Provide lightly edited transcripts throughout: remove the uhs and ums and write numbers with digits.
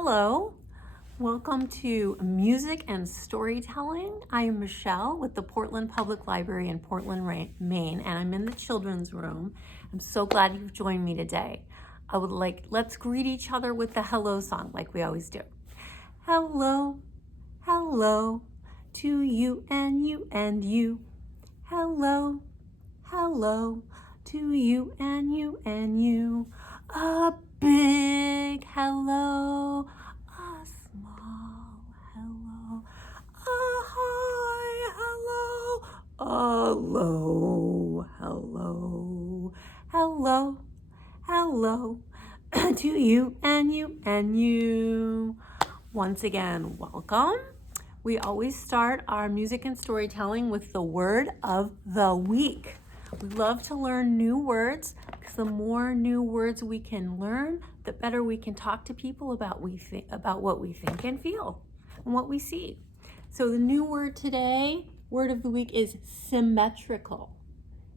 Hello, welcome to Music and Storytelling. I am Michelle with the Portland Public Library in Portland, Maine, and I'm in the children's room. I'm so glad you've joined me today. Let's greet each other with the hello song like we always do. Hello, hello to you and you and you. Hello, hello to you and you and you. A big hello, a small hello, a high hello, a low hello. Hello, hello to you and you and you. Once again, welcome. We always start our music and storytelling with the word of the week. We love to learn new words because the more new words we can learn, the better we can talk to people about what we think and feel and what we see. So the new word today, word of the week, is symmetrical.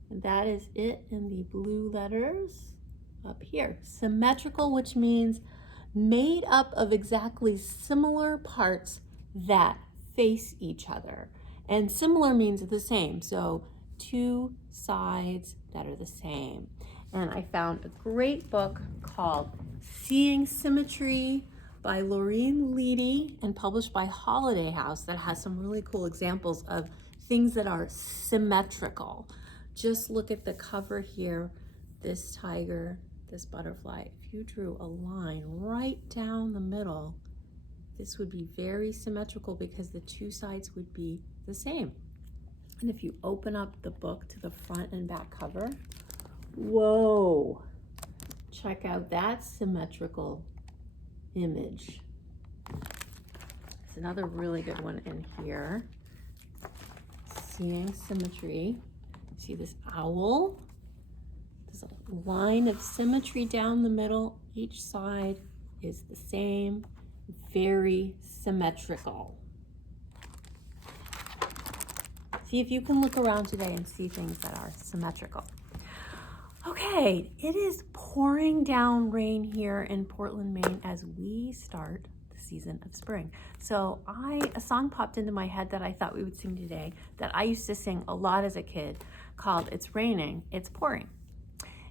And that is it in the blue letters up here. Symmetrical, which means made up of exactly similar parts that face each other. And similar means the same, so two sides that are the same. And I found a great book called Seeing Symmetry by Laureen Leedy and published by Holiday House that has some really cool examples of things that are symmetrical. Just look at the cover here, this tiger, this butterfly. If you drew a line right down the middle, this would be very symmetrical because the two sides would be the same. And if you open up the book to the front and back cover, whoa, check out that symmetrical image. There's another really good one in here. Seeing Symmetry. See this owl? There's a line of symmetry down the middle. Each side is the same, very symmetrical. See if you can look around today and see things that are symmetrical. Okay, it is pouring down rain here in Portland, Maine as we start the season of spring. So a song popped into my head that I thought we would sing today that I used to sing a lot as a kid called It's Raining, It's Pouring.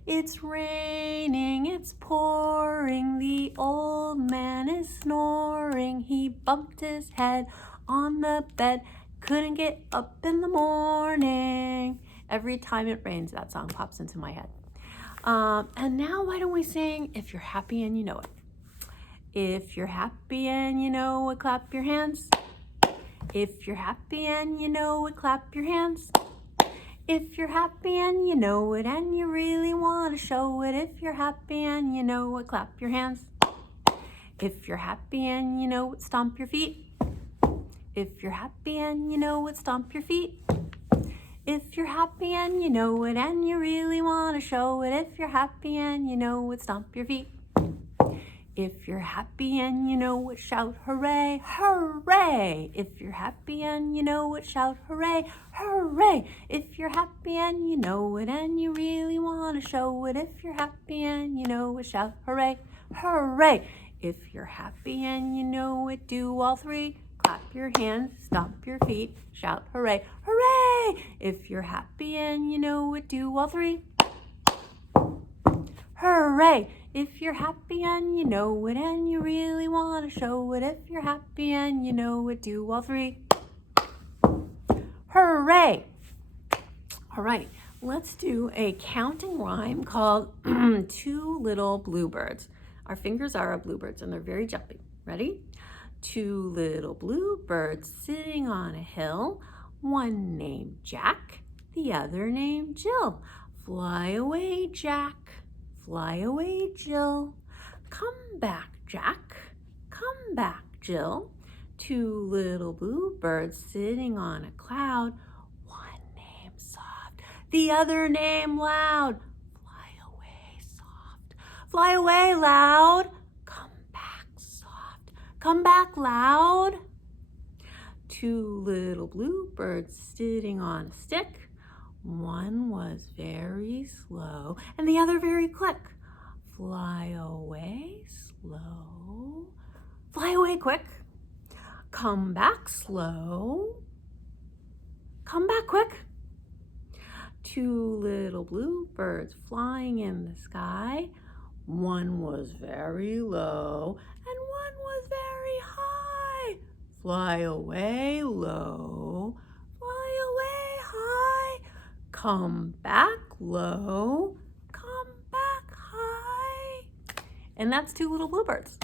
It's raining, it's pouring, the old man is snoring. He bumped his head on the bed, couldn't get up in the morning. Every time it rains, that song pops into my head. And now why don't we sing If You're Happy and You Know It? If you're happy and you know it, clap your hands. If you're happy and you know it, clap your hands. If you're happy and you know it and you really want to show it, if you're happy and you know it, clap your hands. If you're happy and you know it, stomp your feet. If you're happy and you know it, stomp your feet. If you're happy and you know it and you really want to show it, if you're happy and you know it, stomp your feet. If you're happy and you know it, shout hooray, hooray. If you're happy and you know it, shout hooray, hooray. If you're happy and you know it and you really want to show it, if you're happy and you know it, shout hooray, hooray. If you're happy and you know it, do all three. Clap your hands, stomp your feet, shout hooray, hooray. If you're happy and you know it, do all three. Hooray! If you're happy and you know it and you really want to show it, if you're happy and you know it, do all three. Hooray! All right, let's do a counting rhyme called Two Little Bluebirds. Our fingers are our bluebirds and they're very jumpy. Ready? Two little bluebirds sitting on a hill, one named Jack, the other named Jill. Fly away, Jack. Fly away, Jill. Come back, Jack. Come back, Jill. Two little bluebirds sitting on a cloud. One name soft, the other name loud. Fly away, soft. Fly away, loud. Come back, soft. Come back, loud. Two little bluebirds sitting on a stick. One was very slow and the other very quick. Fly away slow, away quick. Come back slow. Come back quick. Two little bluebirds flying in the sky. One was very low and one was very high. Fly away low, fly away high. Come back low, come back high. And that's two little bluebirds.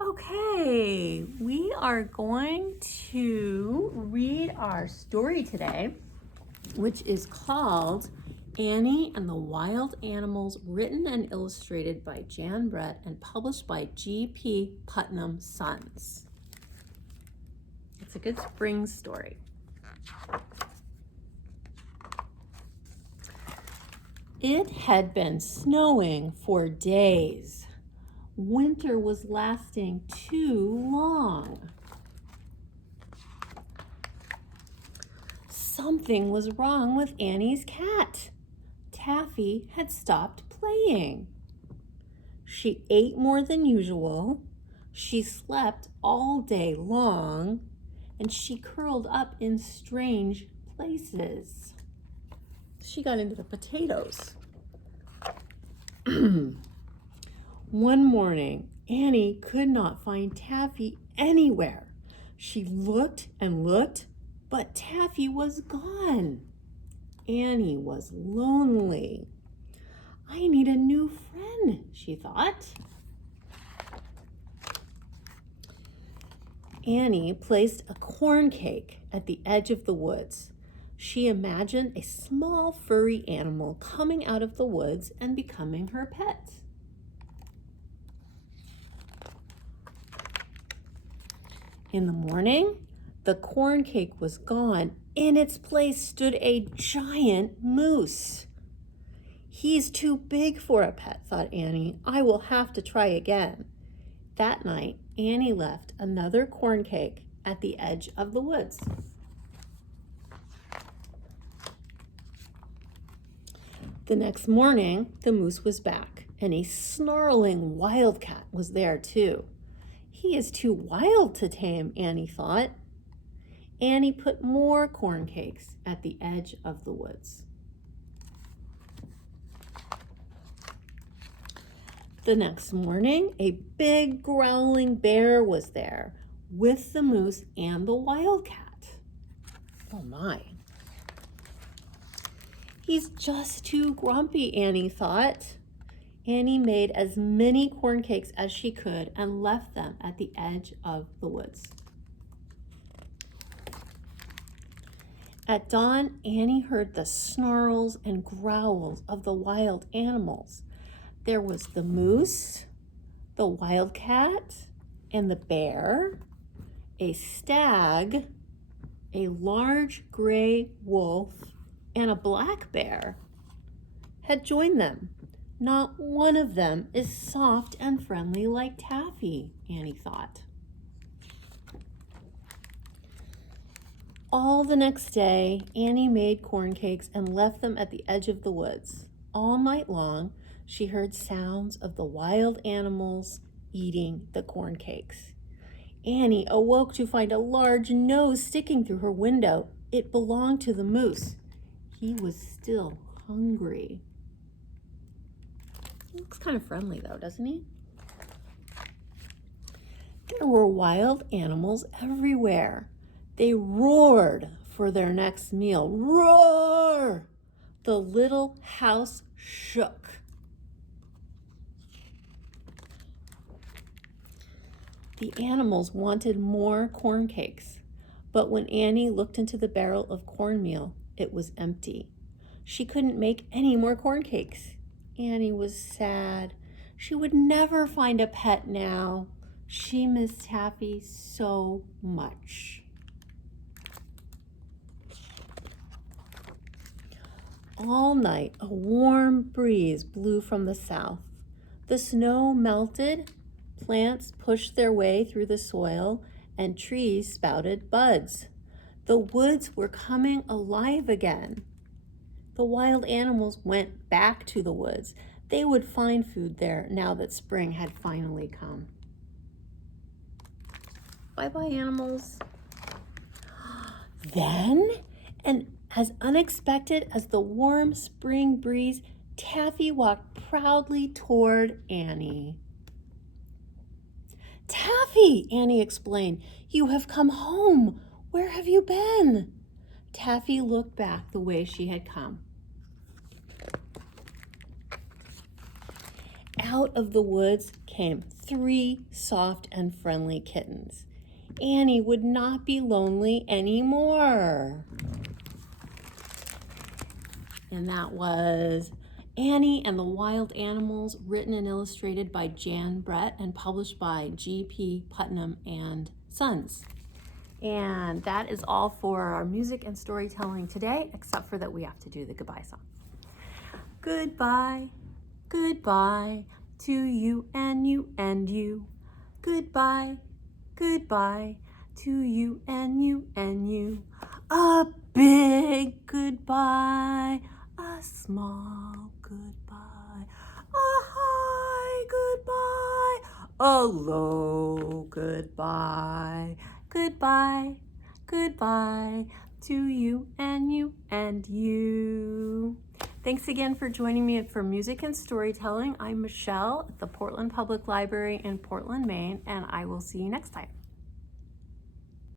Okay, we are going to read our story today, which is called Annie and the Wild Animals, written and illustrated by Jan Brett and published by G.P. Putnam Sons. It's a good spring story. It had been snowing for days. Winter was lasting too long. Something was wrong with Annie's cat. Taffy had stopped playing. She ate more than usual. She slept all day long, and she curled up in strange places. She got into the potatoes. One morning, Annie could not find Taffy anywhere. She looked and looked, but Taffy was gone. Annie was lonely. I need a new friend, she thought. Annie placed a corn cake at the edge of the woods. She imagined a small furry animal coming out of the woods and becoming her pet. In the morning, the corn cake was gone. In its place stood a giant moose. He's too big for a pet, thought Annie. I will have to try again. That night, Annie left another corn cake at the edge of the woods. The next morning, the moose was back, and a snarling wildcat was there too. He is too wild to tame, Annie thought. Annie put more corn cakes at the edge of the woods. The next morning, a big growling bear was there with the moose and the wildcat. Oh my. He's just too grumpy, Annie thought. Annie made as many corn cakes as she could and left them at the edge of the woods. At dawn, Annie heard the snarls and growls of the wild animals. There was the moose, the wildcat, and the bear, a stag, a large gray wolf, and a black bear had joined them. Not one of them is soft and friendly like Taffy, Annie thought. All the next day, Annie made corn cakes and left them at the edge of the woods. All night long, she heard sounds of the wild animals eating the corn cakes. Annie awoke to find a large nose sticking through her window. It belonged to the moose. He was still hungry. He looks kind of friendly though, doesn't he? There were wild animals everywhere. They roared for their next meal. Roar! The little house shook. The animals wanted more corn cakes, but when Annie looked into the barrel of cornmeal, it was empty. She couldn't make any more corn cakes. Annie was sad. She would never find a pet now. She missed Taffy so much. All night, a warm breeze blew from the south. The snow melted, plants pushed their way through the soil, and trees spouted buds. The woods were coming alive again. The wild animals went back to the woods. They would find food there now that spring had finally come. Bye-bye, animals. Then, and as unexpected as the warm spring breeze, Taffy walked proudly toward Annie. Taffy, Annie explained, you have come home. Where have you been? Taffy looked back the way she had come. Out of the woods came 3 soft and friendly kittens. Annie would not be lonely anymore. And that was Annie and the Wild Animals, written and illustrated by Jan Brett and published by G.P. Putnam and Sons. And that is all for our music and storytelling today, except for that we have to do the goodbye song. Goodbye, goodbye to you and you and you. Goodbye, goodbye to you and you and you. A big goodbye, a small goodbye, a high goodbye, a low goodbye. Goodbye, goodbye to you and you and you. Thanks again for joining me for Music and Storytelling. I'm Michelle at the Portland Public Library in Portland, Maine, and I will see you next time.